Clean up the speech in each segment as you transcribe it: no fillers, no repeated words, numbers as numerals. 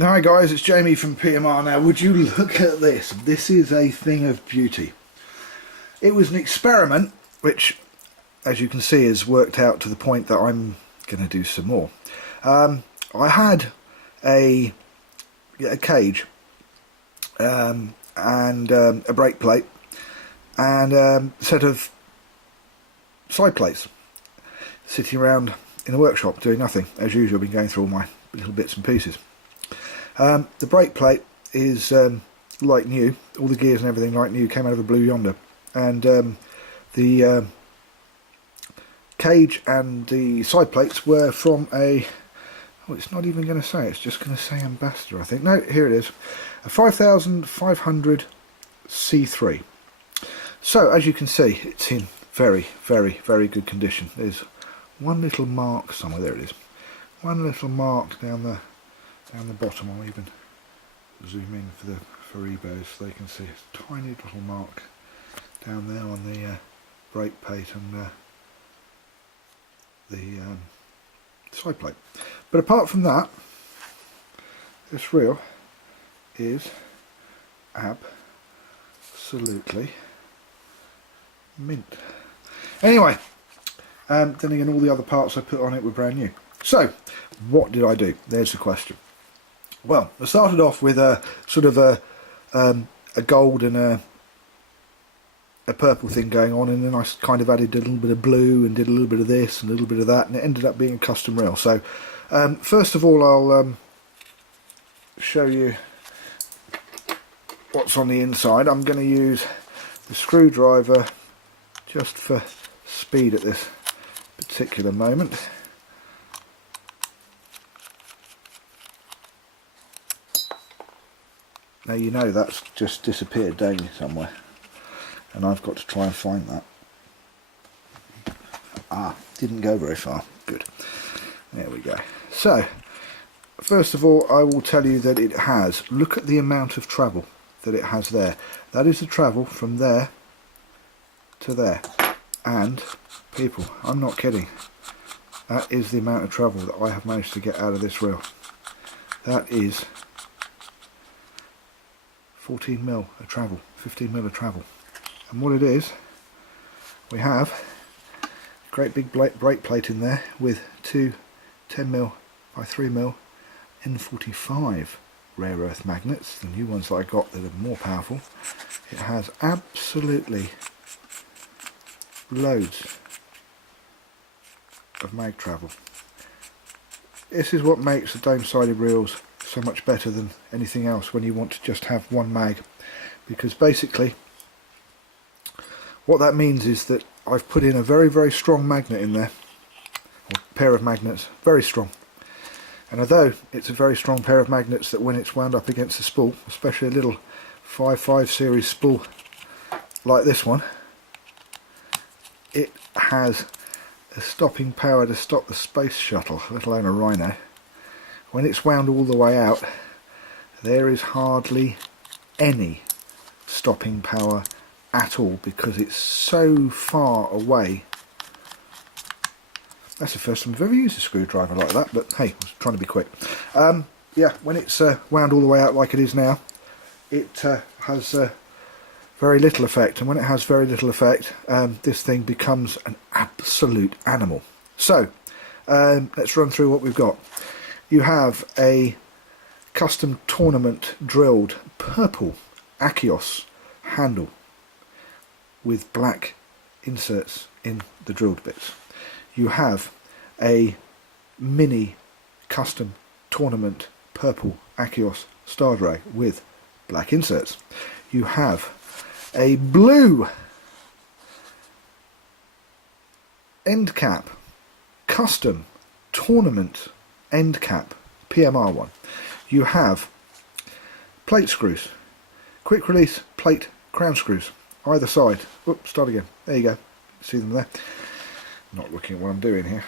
Hi guys, it's Jamie from PMR. Now would you look at this? This is a thing of beauty. It was an experiment which, as you can see, has worked out to the point that I'm going to do some more. I had a cage and a brake plate and a set of side plates sitting around in the workshop doing nothing. As usual, I've been going through all my little bits and pieces. The brake plate is like new, all the gears and everything like new, came out of a Blue Yonder, and the cage and the side plates were from a, oh, it's not even going to say, it's just going to say Ambassador, I think. No, here it is, a 5500 C3. So as you can see, it's in very, very, very good condition. There's one little mark somewhere, there it is, one little mark down the bottom. I'll even zoom in for eBay so they can see a tiny little mark down there on the brake plate and the side plate. But apart from that, this reel is absolutely mint. Anyway, then again, all the other parts I put on it were brand new. So what did I do? There's the question. Well, I started off with a sort of a gold and a purple thing going on, and then I kind of added a little bit of blue and did a little bit of this and a little bit of that, and it ended up being a custom rail. So first of all, I'll show you what's on the inside. I'm going to use the screwdriver just for speed at this particular moment. Now you know that's just disappeared, don't you, somewhere? And I've got to try and find that. Ah, didn't go very far. Good. There we go. So, first of all, I will tell you that it has, look at the amount of travel that it has there. That is the travel from there to there. And, people, I'm not kidding. That is the amount of travel that I have managed to get out of this reel. That is 14 mil of travel, 15 mil of travel. And what it is, we have a great big brake plate in there with two 10 mil by 3 mil N45 rare earth magnets, the new ones that I got that are more powerful. It has absolutely loads of mag travel. This is what makes the dome-sided reels so much better than anything else when you want to just have one mag, because basically what that means is that I've put in a very, very strong magnet in there, or pair of magnets, very strong. And although it's a very strong pair of magnets, that when it's wound up against the spool, especially a little 5.5 series spool like this one, it has a stopping power to stop the space shuttle, let alone a Rhino. When it's wound all the way out, there is hardly any stopping power at all, because it's so far away. That's the first time I've ever used a screwdriver like that, but hey, I was trying to be quick. Yeah, when it's wound all the way out like it is now, it has very little effect, and when it has very little effect, this thing becomes an absolute animal. So let's run through what we've got. You have a custom tournament drilled purple Achios handle with black inserts in the drilled bits. You have a mini custom tournament purple Achios star drag with black inserts. You have a blue end cap custom tournament end cap PMR one. You have plate screws, quick release plate crown screws either side. Oops, start again. There you go. See them there. Not looking at what I'm doing here.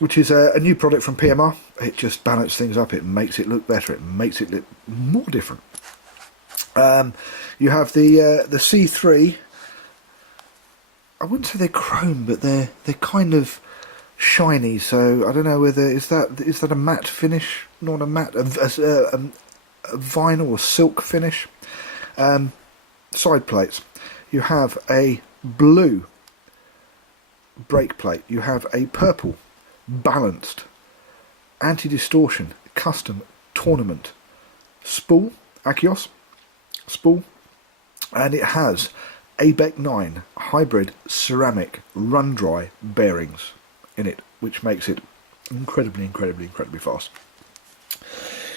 Which is a new product from PMR. It just balances things up. It makes it look better. It makes it look more different. You have the C3. I wouldn't say they're chrome, but they're kind of shiny. So I don't know whether is that a matte finish not a matte, a vinyl or silk finish. Side plates. You have a blue brake plate. You have a purple balanced anti-distortion custom tournament spool, Achios spool, and it has ABEC 9 hybrid ceramic run dry bearings in it, which makes it incredibly fast.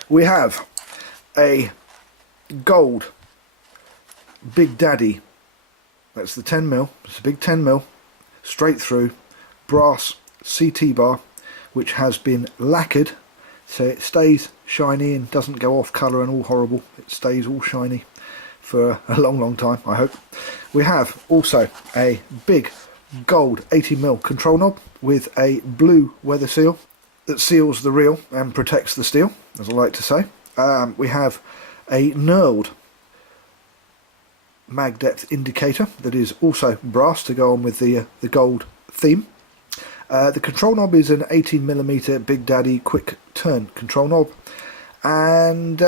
We have a gold Big Daddy, that's the 10mm, it's a big 10mm straight through brass CT bar, which has been lacquered so it stays shiny and doesn't go off colour and all horrible. It stays all shiny for a long time, I hope. We have also a big gold 80mm control knob with a blue weather seal that seals the reel and protects the steel, as I like to say. We have a knurled mag depth indicator that is also brass to go on with the gold theme. The control knob is an 18mm Big Daddy quick turn control knob, and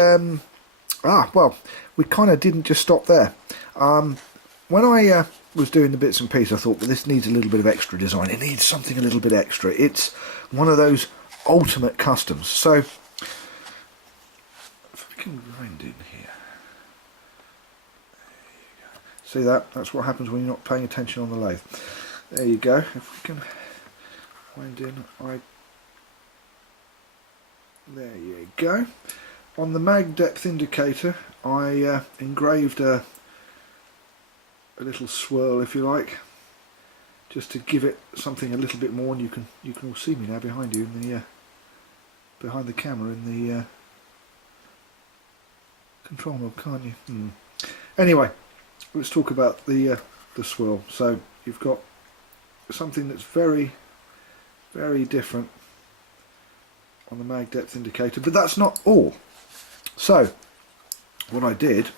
well, we kind of didn't just stop there. When I was doing the bits and pieces, I thought, well, this needs a little bit of extra design. It needs something a little bit extra. It's one of those ultimate customs. So if we can grind in here. See that? That's what happens when you're not paying attention on the lathe. There you go. If we can wind in, there you go. On the mag depth indicator, I engraved a little swirl, if you like, just to give it something a little bit more. And you can all see me now behind you in the behind the camera in the control knob, can't you? Anyway. Let's talk about the swirl. So you've got something that's very different on the mag depth indicator, but that's not all. So what I did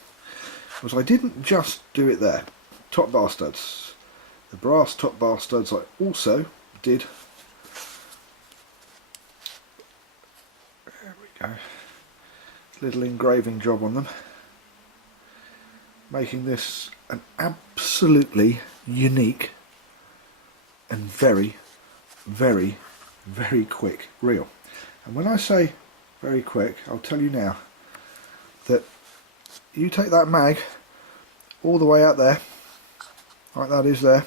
was I didn't just do it there. Top bar studs, the brass top bar studs, I also did, there we go, little engraving job on them, making this an absolutely unique and very quick reel. And when I say very quick, I'll tell you now that you take that mag all the way out there, like that is there,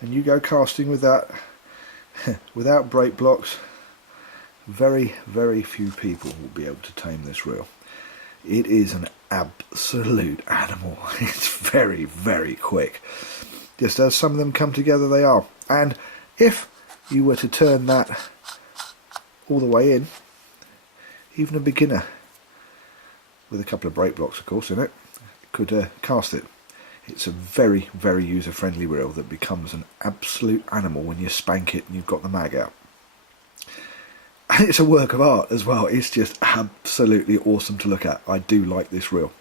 and you go casting with that without brake blocks, very few people will be able to tame this reel. It is an absolute animal. It's very quick. Just as some of them come together, they are. And if you were to turn that all the way in, even a beginner with a couple of brake blocks, of course, in it, could cast it. It's a very user-friendly reel that becomes an absolute animal when you spank it and you've got the mag out. And it's a work of art as well. It's just absolutely awesome to look at. I do like this reel.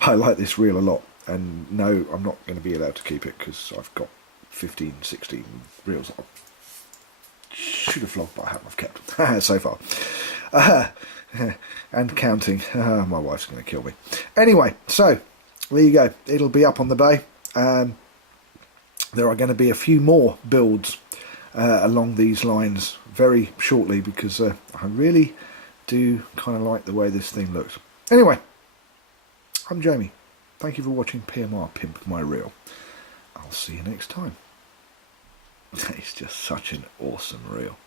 I like this reel a lot. And no, I'm not going to be allowed to keep it because I've got 15, 16 reels that I should have flogged, but I haven't. I've kept so far. And counting. My wife's going to kill me. Anyway, so there you go. It'll be up on the bay. There are going to be a few more builds along these lines very shortly, because I really do kind of like the way this thing looks. Anyway, I'm Jamie. Thank you for watching PMR Pimp My Reel. I'll see you next time. It's just such an awesome reel.